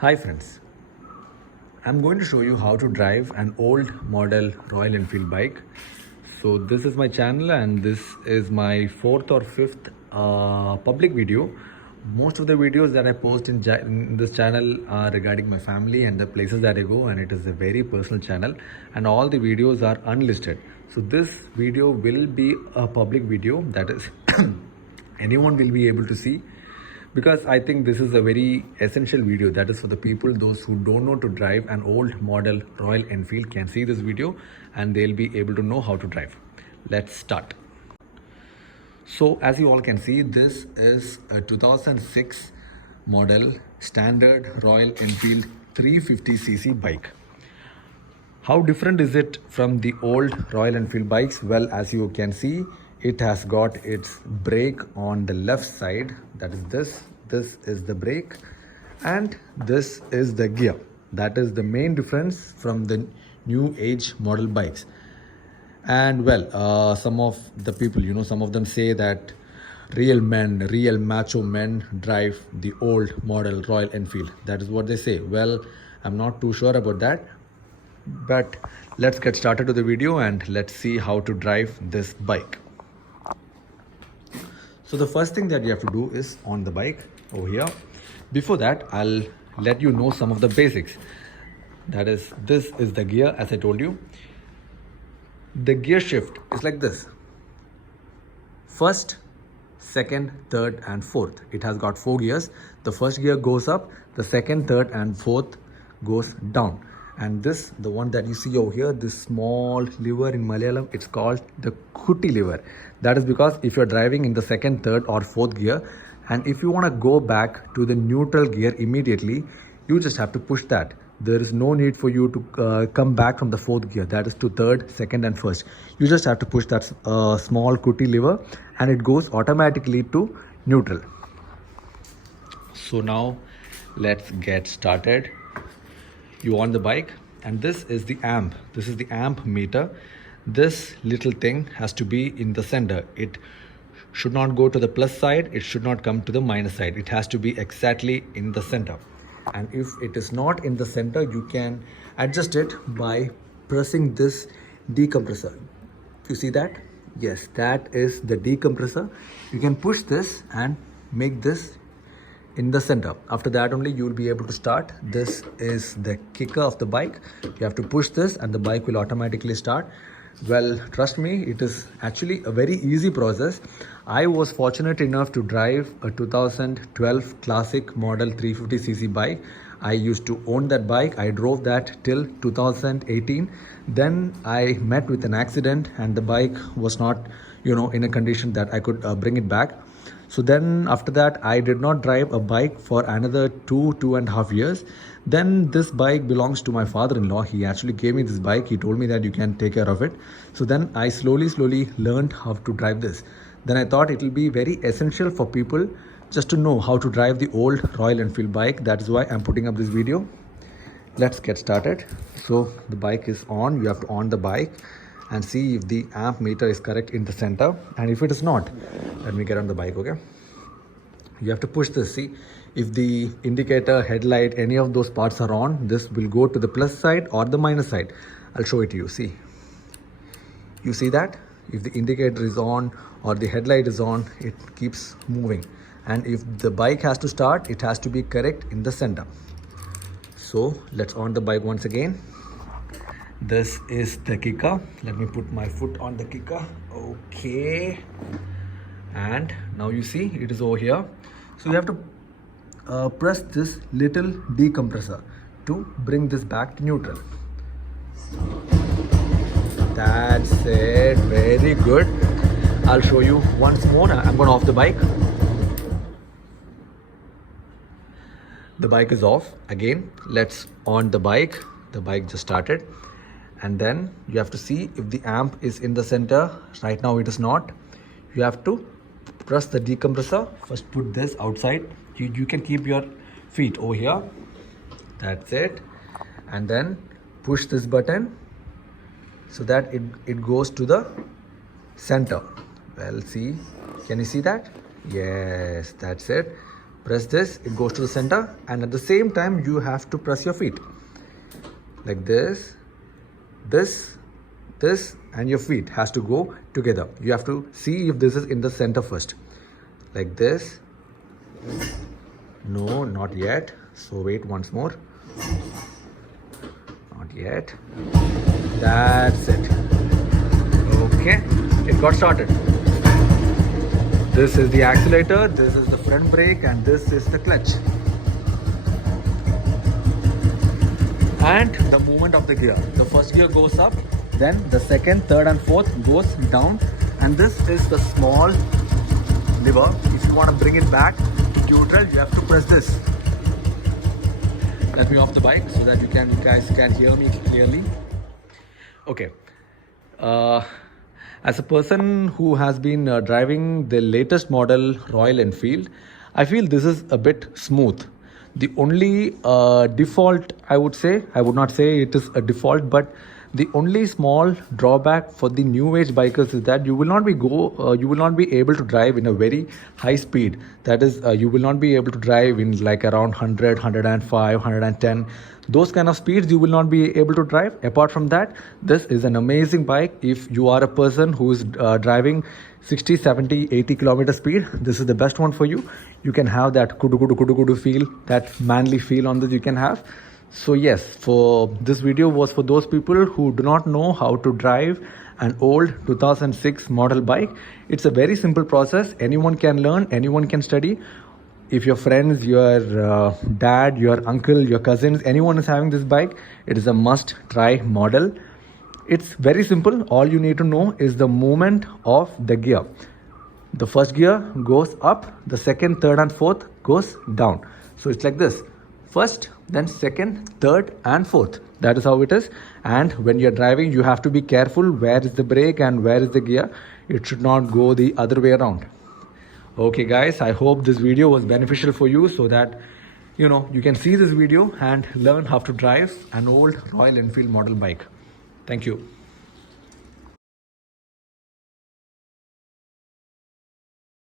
Hi friends, I'm going to show you how to drive an old model Royal Enfield bike. So this is my channel and this is my fourth or fifth public video. Most of the videos that I post in this channel are regarding my family and the places that I go, and it is a very personal channel and all the videos are unlisted. So this video will be a public video, that is anyone will be able to see, because I think this is a very essential video, that is for the people those who don't know to drive an old model Royal Enfield can see this video and they'll be able to know how to drive. Let's start. So as you all can see, this is a 2006 model standard Royal Enfield 350cc bike. How different is it from the old Royal Enfield bikes? Well, as you can see, it has got its brake on the left side. That is this. This is the brake and this is the gear. That is the main difference from the new age model bikes. And well, some of the people, some of them say that real men, real macho men drive the old model Royal Enfield. That is what they say. Well, I'm not too sure about that, but let's get started with the video and let's see how to drive this bike. So the first thing that you have to do is on the bike over here. Before that, I'll let you know some of the basics. That is, this is the gear, as I told you. The gear shift is like this: first, second, third and fourth. It has got 4 gears. The first gear goes up, the second, third and fourth goes down. And this, the one that you see over here, this small lever in Malayalam, it's called the kuti lever. That is because if you're driving in the second, third or fourth gear, and if you want to go back to the neutral gear immediately, you just have to push that. There is no need for you to come back from the fourth gear, that is to third, second and first. You just have to push that small kuti lever and it goes automatically to neutral. So now let's get started. You on the bike, and this is the amp. This is the amp meter. This little thing has to be in the center. It should not go to the plus side. It should not come to the minus side. It has to be exactly in the center. And if it is not in the center, you can adjust it by pressing this decompressor. You see that? Yes, that is the decompressor. You can push this and make this in the center. After that only you will be able to start. This is the kicker of the bike. You have to push this and the bike will automatically start. Well, trust me, it is actually a very easy process. I was fortunate enough to drive a 2012 classic model 350cc bike. I used to own that bike. I drove that till 2018. Then I met with an accident and the bike was not, in a condition that I could bring it back. So then after that, I did not drive a bike for another 2.5 years. Then this bike belongs to my father-in-law. He actually gave me this bike. He told me that you can take care of it. So then I slowly learned how to drive this. Then I thought it will be very essential for people just to know how to drive the old Royal Enfield bike. That is why I'm putting up this video. Let's get started. So the bike is on. You have to on the bike and see if the amp meter is correct in the center, and if it is not, let me get on the bike. Okay, you have to push this. See, if the indicator, headlight, any of those parts are on, this will go to the plus side or the minus side. I'll show it to you. See, you see that if the indicator is on or the headlight is on, it keeps moving, and if the bike has to start, it has to be correct in the center. So let's on the bike once again. This is the kicker. Let me put my foot on the kicker. Okay, and now you see it is over here. So you have to press this little decompressor to bring this back to neutral. That's it. Very good. I'll show you once more. I'm going off the bike. The bike is off again. Let's on the bike. The bike just started. And then you have to see if the amp is in the center. Right now it is not. You have to press the decompressor. First put this outside. You can keep your feet over here. That's it. And then push this button so that it goes to the center. Well, see, can you see that? Yes, that's it. Press this, it goes to the center, and at the same time you have to press your feet like this, this, and your feet has to go together. You have to see if this is in the center first, like this. No, not yet. So wait once more. Not yet. That's it. Okay, it got started. This is the accelerator, this is the front brake, and this is the clutch. And the movement of the gear. The first gear goes up, then the second, third and fourth goes down. And this is the small lever. If you want to bring it back to neutral, you have to press this. Let me off the bike so that you guys can hear me clearly. Okay. As a person who has been driving the latest model Royal Enfield, I feel this is a bit smooth. The only default, I would not say it is a default, but the only small drawback for the new age bikers is that you will not be able to drive in a very high speed. That is, you will not be able to drive in like around 100, 105, 110. Those kind of speeds you will not be able to drive. Apart from that, this is an amazing bike. If you are a person who is driving 60, 70, 80 kilometer speed, this is the best one for you. You can have that kudu feel, that manly feel on this you can have. So yes, for this video was for those people who do not know how to drive an old 2006 model bike. It's a very simple process. Anyone can learn, anyone can study. If your friends, your dad, your uncle, your cousins, anyone is having this bike, it is a must try model. It's very simple. All you need to know is the movement of the gear. The first gear goes up, the second, third and fourth goes down. So it's like this. First, then second, third and fourth. That is how it is. And when you're driving, you have to be careful where is the brake and where is the gear. It should not go the other way around. Okay guys, I hope this video was beneficial for you so that you can see this video and learn how to drive an old Royal Enfield model bike. Thank you.